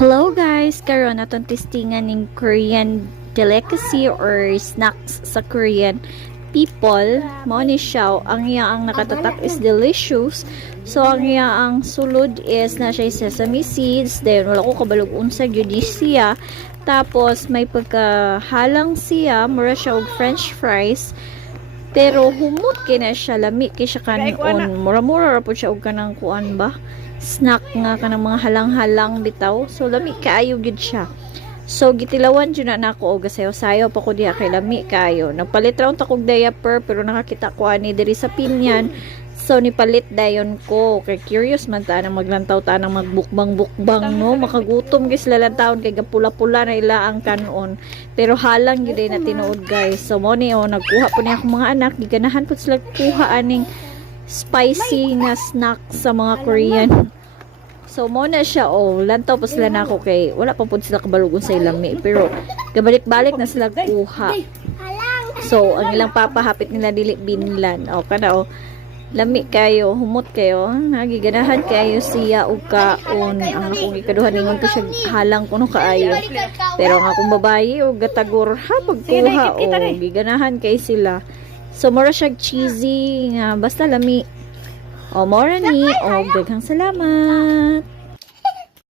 Hello guys! Karon atong testingan ning Korean delicacy or snacks sa Korean people. Mao ni siya. Ang iya ang nakatatak is delicious. So ang iya ang sulod is na siya sesame seeds. Then wala ko kabalog unsa gyud siya. Tapos may pagkahalang siya, mura siya og french fries. Pero humot kay na siya, lami kay siya kanon. Mura-mura ra po siya og kanang kuan ba? Snack nga kanang mga halang-halang bitaw. So lami kaayo gid siya. So gitilawan jud na nako og sayo-sayo pa ko diha kay lami kaayo. Nagpalit ra unta kog diaper pero nakakita ko ani diri sa Pinyan. So nipalit dayon ko kay curious man ta nang maglantaw ta nang magbukbang-bukbang no, makagutom gis lalantawon kay gapula-pula na ila ang kanon. Pero halang gid na tinuod guys. So mo ni nagkuha po niya akong mga anak, giganahan pud sila kuha aning spicy na snack sa mga Korean. So mo na siya lantaw pa sila na ako kay wala pa pud sila kabalugon sa ilami pero gabalik-balik na sila kuha. So ang ilang papahapit nila dili binlan. Kana lami kayo, humot kayo, nagiganahan kayo siya og kaon. Ang akong ikaduhan ningon ko siya halang kuno kaayo. Pero ang akong babayi og gatagor ha pagkuha giganahan kay sila. So mura siya cheesy nga basta lami. Mura ni daghang salamat.